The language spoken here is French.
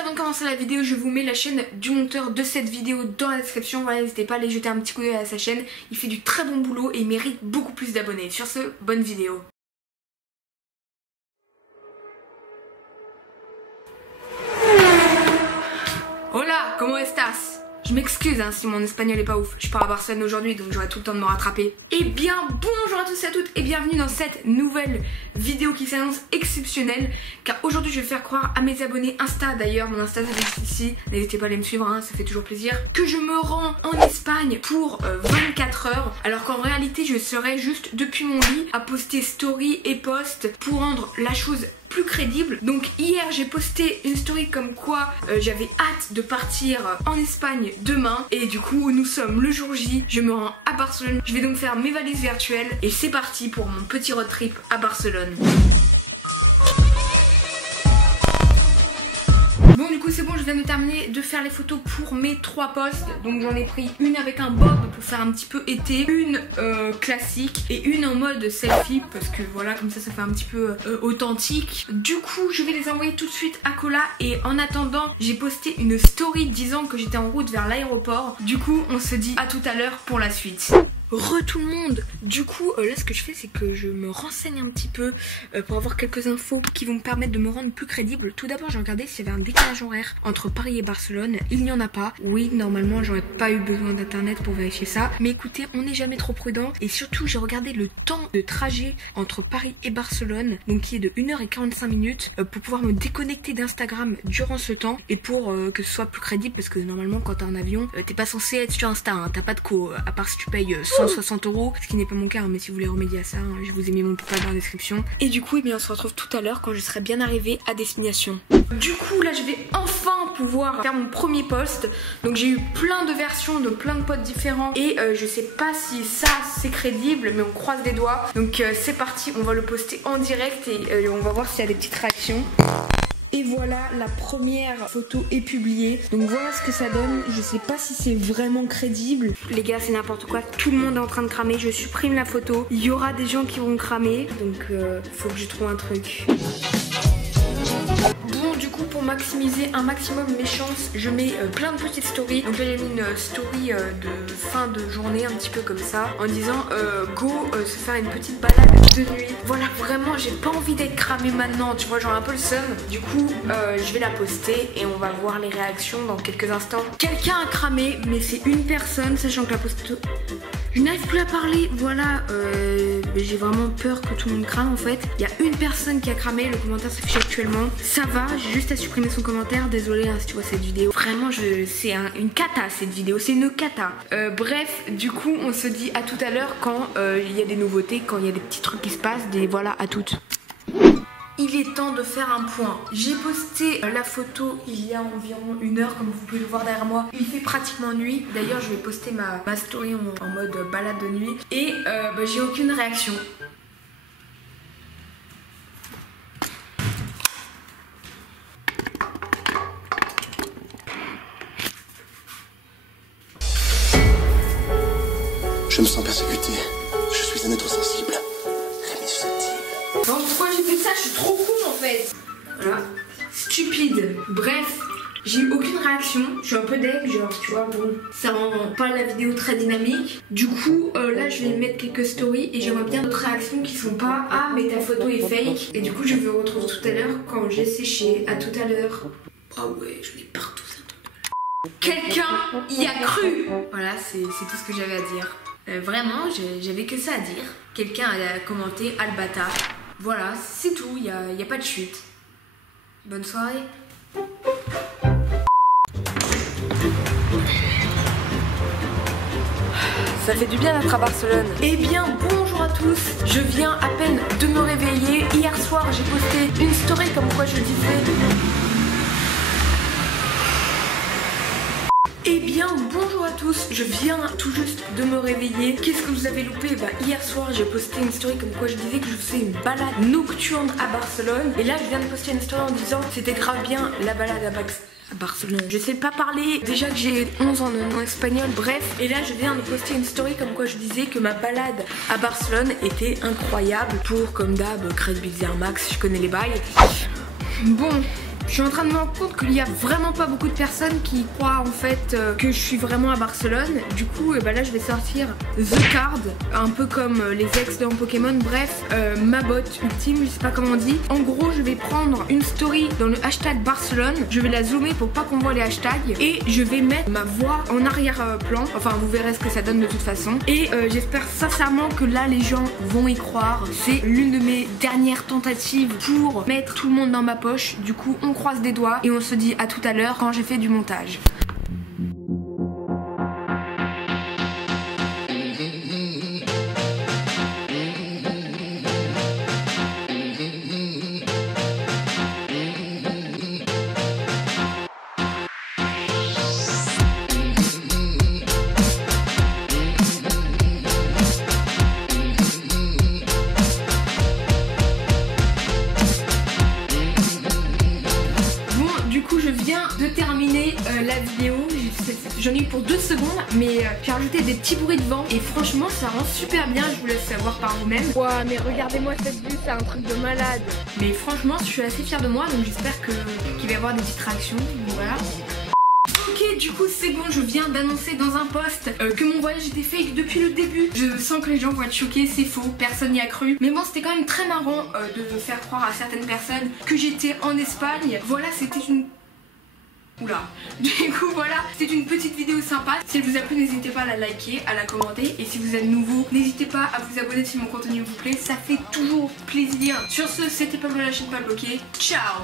avant de commencer la vidéo, je vous mets la chaîne du monteur de cette vidéo dans la description. Voilà, n'hésitez pas à aller jeter un petit coup d'œil à sa chaîne. Il fait du très bon boulot et il mérite beaucoup plus d'abonnés. Sur ce, bonne vidéo. Hola, ¿cómo estás? Je m'excuse si mon espagnol est pas ouf. Je pars à Barcelone aujourd'hui donc j'aurai tout le temps de me rattraper. Eh bien bonjour à tous et à toutes et bienvenue dans cette nouvelle vidéo qui s'annonce exceptionnelle. Car aujourd'hui je vais faire croire à mes abonnés Insta, d'ailleurs mon Insta c'est ici, n'hésitez pas à aller me suivre, ça fait toujours plaisir, que je me rends en Espagne pour 24 heures. Alors qu'en réalité je serais juste depuis mon lit à poster story et post pour rendre la chose plus crédible. Donc hier j'ai posté une story comme quoi j'avais hâte de partir en Espagne demain et du coup nous sommes le jour J, je me rends à Barcelone, je vais donc faire mes valises virtuelles et c'est parti pour mon petit road trip à Barcelone. Bon du coup c'est bon, je viens de terminer de faire les photos pour mes 3 posts. Donc j'en ai pris une avec un bob pour faire un petit peu été, une classique et une en mode selfie parce que voilà comme ça fait un petit peu authentique. Du coup je vais les envoyer tout de suite à Cola et en attendant j'ai posté une story disant que j'étais en route vers l'aéroport. Du coup on se dit à tout à l'heure pour la suite. Tout le monde. Du coup là ce que je fais c'est que je me renseigne un petit peu pour avoir quelques infos qui vont me permettre de me rendre plus crédible. Tout d'abord j'ai regardé s'il y avait un décalage horaire entre Paris et Barcelone. Il n'y en a pas. Oui normalement j'aurais pas eu besoin d'internet pour vérifier ça, mais écoutez on n'est jamais trop prudent. Et surtout j'ai regardé le temps de trajet entre Paris et Barcelone, donc qui est de 1h45 pour pouvoir me déconnecter d'Instagram durant ce temps et pour que ce soit plus crédible, parce que normalement quand t'es en avion t'es pas censé être sur Insta, t'as pas de co, à part si tu payes 160 €, ce qui n'est pas mon cas, mais si vous voulez remédier à ça, je vous ai mis mon PayPal dans la description. Et du coup, eh bien, on se retrouve tout à l'heure quand je serai bien arrivée à destination. Du coup, là, je vais enfin pouvoir faire mon premier post. Donc, j'ai eu plein de versions de plein de potes différents et je sais pas si ça c'est crédible, mais on croise les doigts. Donc, c'est parti, on va le poster en direct et on va voir s'il y a des petites réactions. Et voilà, la première photo est publiée. Donc voilà ce que ça donne. Je sais pas si c'est vraiment crédible. Les gars, c'est n'importe quoi. Tout le monde est en train de cramer. Je supprime la photo. Il y aura des gens qui vont cramer. Donc faut que je trouve un truc. Bon, du coup, pour maximiser un maximum mes chances, je mets plein de petites stories. Donc là, j'ai mis une story de fin de journée, un petit peu comme ça, en disant go se faire une petite balade de nuit. Voilà, vraiment, j'ai pas envie d'être cramée maintenant, tu vois, genre un peu le seum. Du coup, je vais la poster et on va voir les réactions dans quelques instants. Quelqu'un a cramé, mais c'est une personne, sachant que la poste... Je n'arrive plus à parler, voilà, j'ai vraiment peur que tout le monde crame en fait. Il y a une personne qui a cramé, le commentaire s'affiche actuellement. Ça va, j'ai juste à supprimer son commentaire, désolé si tu vois cette vidéo. Vraiment, c'est une cata cette vidéo, c'est une cata. Bref, du coup, on se dit à tout à l'heure quand il y a des nouveautés, quand il y a des petits trucs qui se passent, voilà, à toutes. Il est temps de faire un point. J'ai posté la photo il y a environ 1 heure, comme vous pouvez le voir derrière moi. Il fait pratiquement nuit. D'ailleurs, je vais poster ma story en mode balade de nuit. Et j'ai aucune réaction. Je me sens persécuté. Je suis un être sensible. Bon, pourquoi j'ai fait ça? Je suis trop con en fait. Voilà, stupide. Bref, j'ai eu aucune réaction. Je suis un peu deg, genre tu vois, bon, ça rend pas la vidéo très dynamique. Du coup, là je vais mettre quelques stories et j'aimerais bien d'autres réactions qui sont pas ah mais ta photo est fake. Et du coup je vous retrouve tout à l'heure quand j'ai séché. À tout à l'heure. Ah ouais, je l'ai partout ça. Quelqu'un y a cru. Voilà, c'est tout ce que j'avais à dire. Vraiment, j'avais que ça à dire. Quelqu'un a commenté Albata. Voilà, c'est tout, il n'y a pas de chute. Bonne soirée. Ça fait du bien d'être à Barcelone. Eh bien, bonjour à tous. Je viens à peine de me réveiller. Hier soir, j'ai posté une story comme quoi je disais... Eh bien bonjour à tous, je viens tout juste de me réveiller. Qu'est-ce que vous avez loupé? Hier soir j'ai posté une story comme quoi je disais que je faisais une balade nocturne à Barcelone. Et là je viens de poster une story en disant c'était grave bien la balade à Barcelone. Je sais pas parler, déjà que j'ai 11 ans en espagnol, bref. Et là je viens de poster une story comme quoi je disais que ma balade à Barcelone était incroyable. Pour comme d'hab, Crest Max, je connais les bails. Bon, Je suis en train de me rendre compte qu'il y a vraiment pas beaucoup de personnes qui croient en fait que je suis vraiment à Barcelone. Du coup là je vais sortir The Card, un peu comme les ex dans Pokémon. Bref, ma botte ultime, je sais pas comment on dit. En gros je vais prendre une story dans le hashtag Barcelone, je vais la zoomer pour pas qu'on voit les hashtags et je vais mettre ma voix en arrière-plan. Enfin vous verrez ce que ça donne de toute façon. Et j'espère sincèrement que là les gens vont y croire. C'est l'une de mes dernières tentatives pour mettre tout le monde dans ma poche. Du coup on croise des doigts et on se dit à tout à l'heure quand j'ai fait du montage. De terminer la vidéo, j'en ai eu pour 2 secondes mais j'ai rajouté des petits bruits de vent et franchement ça rend super bien, je vous laisse savoir par vous-même. Ouah mais regardez-moi cette vue, c'est un truc de malade. Mais franchement je suis assez fière de moi donc j'espère qu'il va y avoir des distractions, voilà. Ok, du coup c'est bon, je viens d'annoncer dans un post que mon voyage était fake depuis le début. Je sens que les gens vont être choqués, c'est faux, personne n'y a cru. Mais bon, c'était quand même très marrant de faire croire à certaines personnes que j'étais en Espagne. Voilà, c'était une... Oula. Du coup voilà, c'était une petite vidéo sympa. Si elle vous a plu, n'hésitez pas à la liker, à la commenter. Et si vous êtes nouveau, n'hésitez pas à vous abonner si mon contenu vous plaît. Ça fait toujours plaisir. Sur ce, c'était Pablo, la chaîne pas bloquée. Ciao.